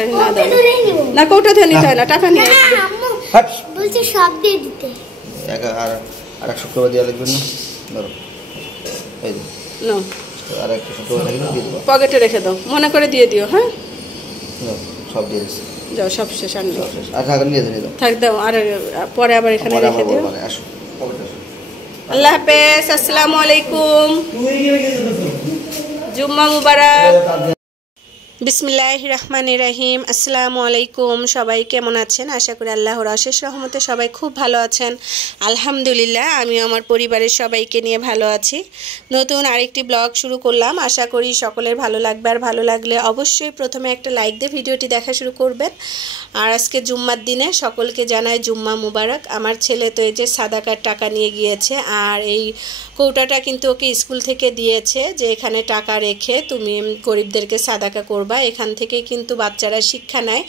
তরকারি না দাও না, কৌটা ধরে নিতে হয় না, টাকা নিয়ে বলছে সব দিয়ে দিতে। আর এক শুক্রবার দেওয়া লাগবে না, ধরো এই যে নাও, আর একটা শুক্রবার থাকলে দিয়ে দেবো, পকেটে রেখে দাও, মনে করে দিয়ে দিও। হ্যাঁ সব দিয়ে দিচ্ছি, যাও সব শেষ। আর আর টাকা নিয়ে দাও, থাক দাও, আর পরে আবার এখানে রেখে দিও। আসো পকেটে আসো। আল্লাহ হাফেজ, আসসালামু আলাইকুম, জুম্মা মুবারক। বিসমিল্লাহির রহমানির রহিম। আসসালামু আলাইকুম। সবাই কেমন আছেন? আশা করি আল্লাহর অশেষ রহমতে সবাই খুব ভালো আছেন। আলহামদুলিল্লাহ, আমি আমার পরিবারের সবাইকে নিয়ে ভালো আছি। নতুন আরেকটি ব্লগ শুরু করলাম, আশা করি সকলের ভালো লাগবে। আর ভালো লাগলে অবশ্যই প্রথমে একটা লাইক দিয়ে ভিডিওটি দেখা শুরু করবেন। আর আজকে জুম্মার দিনে সকলকে জানাই জুম্মা মুবারক। আমার ছেলে তো এই যে সাদাকার টাকা নিয়ে গিয়েছে, আর এই কৌটাটা কিন্তু ওকে স্কুল থেকে দিয়েছে যে এখানে টাকা রেখে তুমি গরিবদেরকে সাদাকা করবে, এখান থেকে কিন্তু বাচ্চারা শিক্ষা নেয়।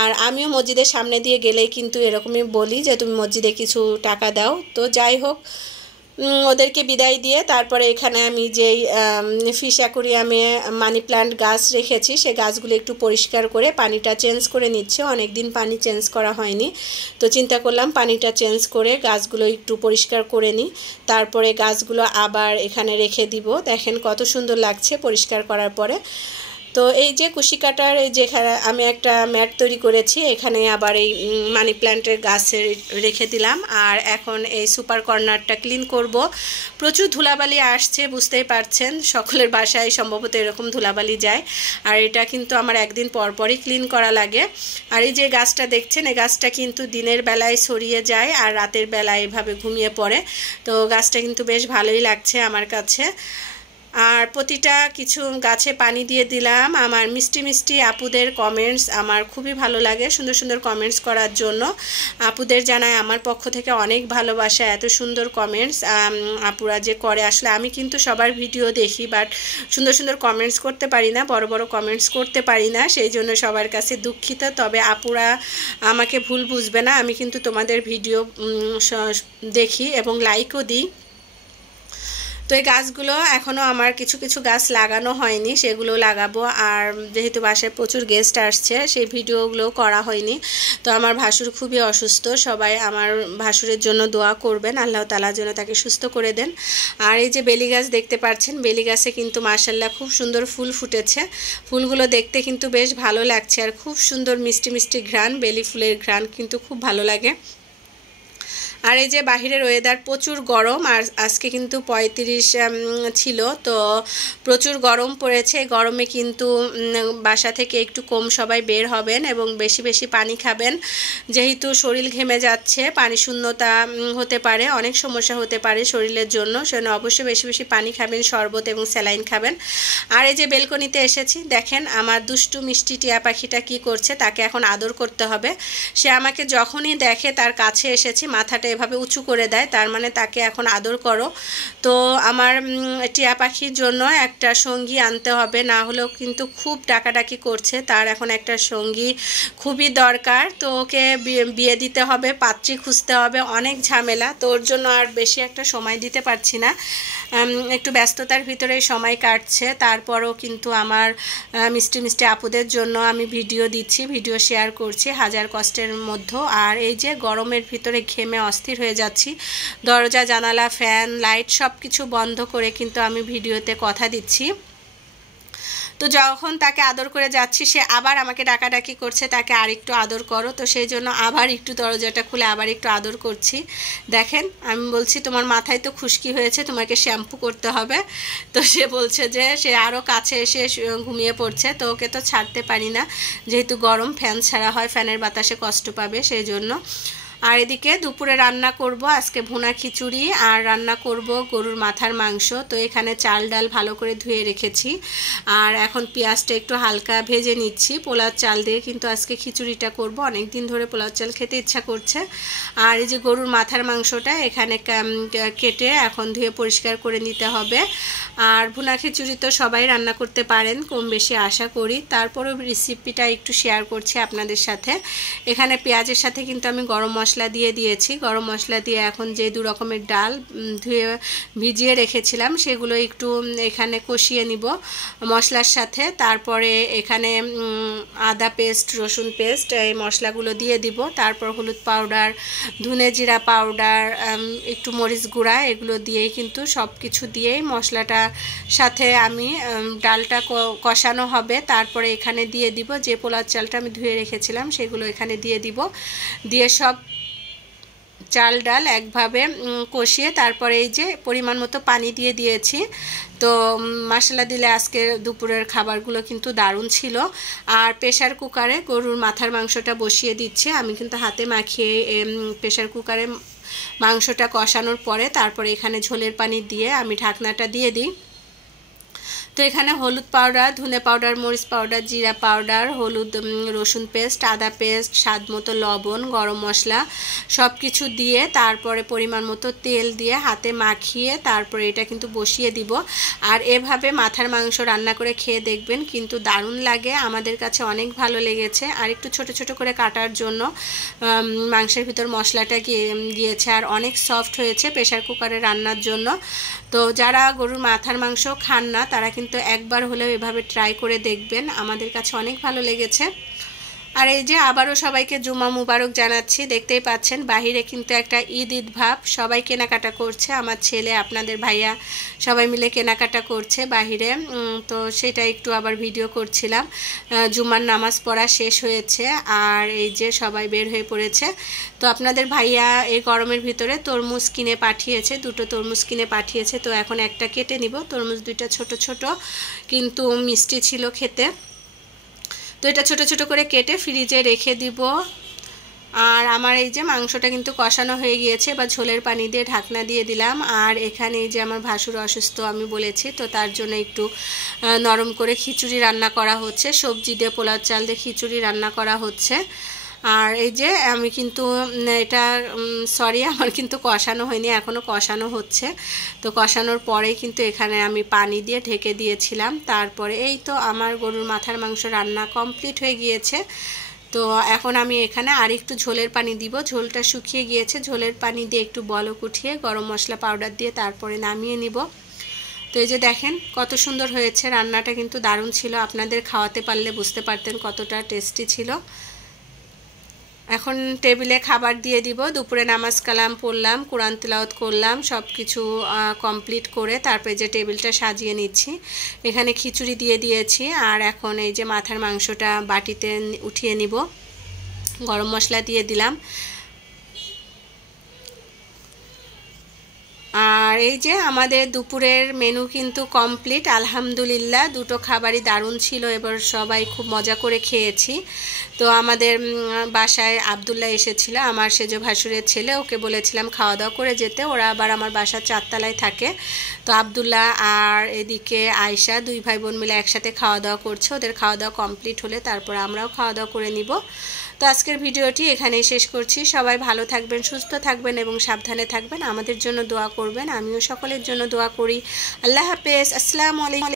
আর আমিও মসজিদের সামনে দিয়ে গেলেই কিন্তু এরকমই বলি যে তুমি মসজিদে কিছু টাকা দাও। তো যাই হোক, ওদেরকে বিদায় দিয়ে তারপরে এখানে আমি যেই ফিশ অ্যাকোরিয়ামে মানি প্ল্যান্ট গাছ রেখেছি সেই গাছগুলো একটু পরিষ্কার করে পানিটা চেঞ্জ করে নিচ্ছে। অনেক দিন পানি চেঞ্জ করা হয়নি, তো চিন্তা করলাম পানিটা চেঞ্জ করে গাছগুলো একটু পরিষ্কার করে নিই, তারপরে গাছগুলো আবার এখানে রেখে দিব। দেখেন কত সুন্দর লাগছে পরিষ্কার করার পরে। তো এই যে কুশি কাটার যেখানে আমি একটা ম্যাট তৈরি করেছি, এখানে আবার এই মানি প্ল্যান্টের গাছ রেখে দিলাম। আর এখন এই সুপার কর্নারটা ক্লিন করব। প্রচুর ধুলাবালি আসছে, বুঝতেই পারছেন, সকলের বাসায় সম্ভবত এরকম ধুলাবালি যায়। আর এটা কিন্তু আমার একদিন পর পরই ক্লিন করা লাগে। আর এই যে গাছটা দেখছেন, এই গাছটা কিন্তু দিনের বেলায় ছড়িয়ে যায় আর রাতের বেলায় এভাবে ঘুমিয়ে পড়ে। তো গাছটা কিন্তু বেশ ভালোই লাগছে আমার কাছে। আর প্রতিটা কিছু গাছে পানি দিয়ে দিলাম। আমার মিষ্টি মিষ্টি আপুদের কমেন্টস আমার খুবই ভালো লাগে, সুন্দর সুন্দর কমেন্টস করার জন্য আপুদের জানায় আমার পক্ষ থেকে অনেক ভালোবাসা। এত সুন্দর কমেন্টস আপুরা যে করে, আসলে আমি কিন্তু সবার ভিডিও দেখি, বাট সুন্দর সুন্দর কমেন্টস করতে পারি না, বড় বড় কমেন্টস করতে পারি না, সেই জন্য সবার কাছে দুঃখিত। তবে আপুরা আমাকে ভুল বুঝবে না, আমি কিন্তু তোমাদের ভিডিও দেখি এবং লাইকও দিই। তো এই গাছগুলো এখনও আমার কিছু কিছু গাছ লাগানো হয়নি, সেগুলো লাগাবো। আর যেহেতু বাসায় প্রচুর গেস্ট আসছে, সেই ভিডিওগুলো করা হয়নি। তো আমার ভাসুর খুবই অসুস্থ, সবাই আমার ভাসুরের জন্য দোয়া করবেন, আল্লাহ তাআলা যেন তাকে সুস্থ করে দেন। আর এই যে বেলি গাছ দেখতে পাচ্ছেন, বেলি গাছে কিন্তু মাশাআল্লাহ খুব সুন্দর ফুল ফুটেছে। ফুলগুলো দেখতে কিন্তু বেশ ভালো লাগছে, আর খুব সুন্দর মিষ্টি মিষ্টি ঘ্রাণ, বেলি ফুলের ঘ্রাণ কিন্তু খুব ভালো লাগে। আর এই যে বাহিরের ওয়েদার প্রচুর গরম, আর আজকে কিন্তু 35 ছিল, তো প্রচুর গরম পড়েছে। গরমে কিন্তু বাসা থেকে একটু কম সবাই বের হবেন এবং বেশি বেশি পানি খাবেন, যেহেতু শরীর ঘেমে যাচ্ছে, পানি শূন্যতা হতে পারে, অনেক সমস্যা হতে পারে শরীরের জন্য, সেজন্য অবশ্যই বেশি বেশি পানি খাবেন, শরবত এবং স্যালাইন খাবেন। আর এই যে বেলকনিতে এসেছি, দেখেন আমার দুষ্টু মিষ্টি টিয়া পাখিটা কি করছে, তাকে এখন আদর করতে হবে। সে আমাকে যখনই দেখে তার কাছে এসেছি মাথাটা এভাবে উঁচু করে দেয়, তার মানে তাকে এখন আদর করো। তো আমার টিয়া পাখির জন্য একটা সঙ্গী আনতে হবে, না হলেও কিন্তু খুব ডাকাডাকি করছে, তার এখন একটা সঙ্গী খুবই দরকার। তো ওকে বিয়ে দিতে হবে, পাত্রী খুঁজতে হবে, অনেক ঝামেলা। তো ওর জন্য আর বেশি একটা সময় দিতে পারছি না, একটু ব্যস্ততার ভিতরে সময় কাটছে। তারপরও কিন্তু আমার মিষ্টি মিষ্টি আপুদের জন্য আমি ভিডিও দিচ্ছি, ভিডিও শেয়ার করছি হাজার কষ্টের মধ্যে। আর এই যে গরমের ভিতরে ঘেমে অস্থির হয়ে যাচ্ছি, দরজা জানালা ফ্যান লাইট সব কিছু বন্ধ করে কিন্তু আমি ভিডিওতে কথা দিচ্ছি। তো যখন তাকে আদর করে যাচ্ছি, সে আবার আমাকে ডাকাডাকি করছে তাকে আরেকটু আদর করো। তো সেই জন্য আবার একটু দরজাটা খুলে আবার একটু আদর করছি। দেখেন, আমি বলছি তোমার মাথায় তো খুশকি হয়েছে, তোমাকে শ্যাম্পু করতে হবে। তো সে বলছে যে সে আরও কাছে এসে ঘুমিয়ে পড়ছে। তো ওকে তো ছাড়তে পারি না, যেহেতু গরম, ফ্যান ছাড়া হয়, ফ্যানের বাতাসে কষ্ট পাবে, সেই জন্য। আর এদিকে দুপুরে রান্না করব আজকে ভুনা খিচুড়ি, আর রান্না করব গরুর মাথার মাংস। তো এখানে চাল ডাল ভালো করে ধুয়ে রেখেছি, আর এখন পেঁয়াজটা একটু হালকা ভেজে নিচ্ছি। পোলাও চাল দিয়ে কিন্তু আজকে খিচুড়িটা করব, অনেক দিন ধরে পোলাও চাল খেতে ইচ্ছা করছে। আর এই যে গরুর মাথার মাংসটা এখানে কেটে এখন ধুয়ে পরিষ্কার করে নিতে হবে। আর ভুনা খিচুড়ি তো সবাই রান্না করতে পারেন কম বেশি আশা করি, তারপরেও রেসিপিটা একটু শেয়ার করছি আপনাদের সাথে। এখানে পেঁয়াজের সাথে কিন্তু আমি গরম মশলা মশলা দিয়ে দিয়েছি। গরম মশলা দিয়ে এখন যে 2 রকমের ডাল ধুয়ে ভিজিয়ে রেখেছিলাম সেগুলো একটু এখানে কষিয়ে নিব মশলার সাথে। তারপরে এখানে আদা পেস্ট, রসুন পেস্ট, এই মশলাগুলো দিয়ে দিব। তারপর হলুদ পাউডার, ধনে জিরা পাউডার, একটু মরিচ গুঁড়া, এগুলো দিয়েই কিন্তু সব কিছু দিয়েই মশলাটা সাথে আমি ডালটা কষানো হবে। তারপরে এখানে দিয়ে দিব যে পোলার চালটা আমি ধুয়ে রেখেছিলাম সেগুলো এখানে দিয়ে দিব। দিয়ে সব চাল ডাল একভাবে কষিয়ে তারপরে এই যে পরিমাণ মতো পানি দিয়ে দিয়েছি। তো মশলা দিলে আজকে দুপুরের খাবারগুলো কিন্তু দারুণ ছিল। আর প্রেশার কুকারে গরুর মাথার মাংসটা বসিয়ে দিচ্ছি। আমি কিন্তু হাতে মাখিয়ে প্রেশার কুকারে মাংসটা কষানোর পরে তারপরে এখানে ঝোলের পানি দিয়ে আমি ঢাকনাটা দিয়ে দিই। তো এখানে হলুদ পাউডার, ধনে পাউডার, মরিচ পাউডার, জিরা পাউডার, হলুদ, রসুন পেস্ট, আদা পেস্ট, স্বাদ মতো লবণ, গরম মশলা সব কিছু দিয়ে তারপরে পরিমাণ মতো তেল দিয়ে হাতে মাখিয়ে তারপরে এটা কিন্তু বসিয়ে দিব। আর এভাবে মাথার মাংস রান্না করে খেয়ে দেখবেন, কিন্তু দারুণ লাগে। আমাদের কাছে অনেক ভালো লেগেছে। আর একটু ছোট ছোট করে কাটার জন্য মাংসের ভিতর মশলাটা গিয়েছে আর অনেক সফট হয়েছে প্রেশার কুকারে রান্নার জন্য। তো যারা গরুর মাথার মাংস খান না তারা কিন্তু একবার হলেও এভাবে ট্রাই করে দেখবেন, আমাদের কাছে অনেক ভালো লেগেছে। আর এই যে আবারও সবাইকে জুমা মুবারক জানাচ্ছি। দেখতেই পাচ্ছেন বাহিরে কিন্তু একটা ঈদ ভাব, সবাই কেনাকাটা করছে। আমার ছেলে, আপনাদের ভাইয়া সবাই মিলে কেনাকাটা করছে বাহিরে। তো সেটা একটু আবার ভিডিও করছিলাম। জুমার নামাজ পড়া শেষ হয়েছে আর এই যে সবাই বের হয়ে পড়েছে। তো আপনাদের ভাইয়া এই গরমের ভিতরে তরমুজ কিনে পাঠিয়েছে, 2টো তরমুজ কিনে পাঠিয়েছে। তো এখন একটা কেটে নিব। তরমুজ 2টা ছোট ছোট কিন্তু মিষ্টি ছিল খেতে। তো এটা ছোট ছোট করে কেটে ফ্রিজে রেখে দিব। আর আমার এই যে মাংসটা কিন্তু কষানো হয়ে গিয়েছে, বা ঝোলের পানি দিয়ে ঢাকনা দিয়ে দিলাম। আর এখানে এই যে আমার ভাসুর অসুস্থ আমি বলেছি, তো তার জন্য একটু নরম করে খিচুড়ি রান্না করা হচ্ছে, সবজি দিয়ে পোলাও চাল দিয়ে খিচুড়ি রান্না করা হচ্ছে। আর এই যে আমি কিন্তু এটা আমার কিন্তু কষানো হয়নি, এখনও কষানো হচ্ছে। তো কষানোর পরেই কিন্তু এখানে আমি পানি দিয়ে ঢেকে দিয়েছিলাম। তারপরে এই তো আমার গরুর মাথার মাংস রান্না কমপ্লিট হয়ে গিয়েছে। তো এখন আমি এখানে আর একটু ঝোলের পানি দিব। ঝোলটা শুকিয়ে গিয়েছে, ঝোলের পানি দিয়ে একটু বলক উঠিয়ে গরম মশলা পাউডার দিয়ে তারপরে নামিয়ে নিব। তো এই যে দেখেন কত সুন্দর হয়েছে, রান্নাটা কিন্তু দারুণ ছিল। আপনাদের খাওয়াতে পারলে বুঝতে পারতেন কতটা টেস্টি ছিল। এখন টেবিলে খাবার দিয়ে দিব। দুপুরে নামাজ কালাম পড়লাম, কোরআন তিলাওয়াত করলাম, সব কিছু কমপ্লিট করে তারপরে যে টেবিলটা সাজিয়ে নিচ্ছি। এখানে খিচুড়ি দিয়ে দিয়েছি। আর এখন এই যে মাথার মাংসটা বাটিতে উঠিয়ে নিব, গরম মশলা দিয়ে দিলাম। আর এই যে আমাদের দুপুরের মেনু কিন্তু কমপ্লিট আলহামদুলিল্লাহ। 2টো খাবারই দারুণ ছিল, এবার সবাই খুব মজা করে খেয়েছি। তো আমাদের বাসায় আবদুল্লাহ এসেছিল, আমার সেজ ভাসুরের ছেলে, ওকে বলেছিলাম খাওয়া দাওয়া করে যেতে। ওরা আবার আমার বাসার 4 তলায় থাকে। তো আবদুল্লাহ আর এদিকে আয়শা 2 ভাই বোন মিলে একসাথে খাওয়া দাওয়া করছে। ওদের খাওয়া দাওয়া কমপ্লিট হলে তারপর আমরাও খাওয়া দাওয়া করে নিব। তো আজকের ভিডিওটি এখানেই শেষ করছি। সবাই ভালো থাকবেন, সুস্থ থাকবেন এবং সাবধানে থাকবেন। আমাদের জন্য দোয়া করবেন, আমিও সকলের জন্য দোয়া করি। আল্লাহ হাফেজ, আসসালামু আলাইকুম।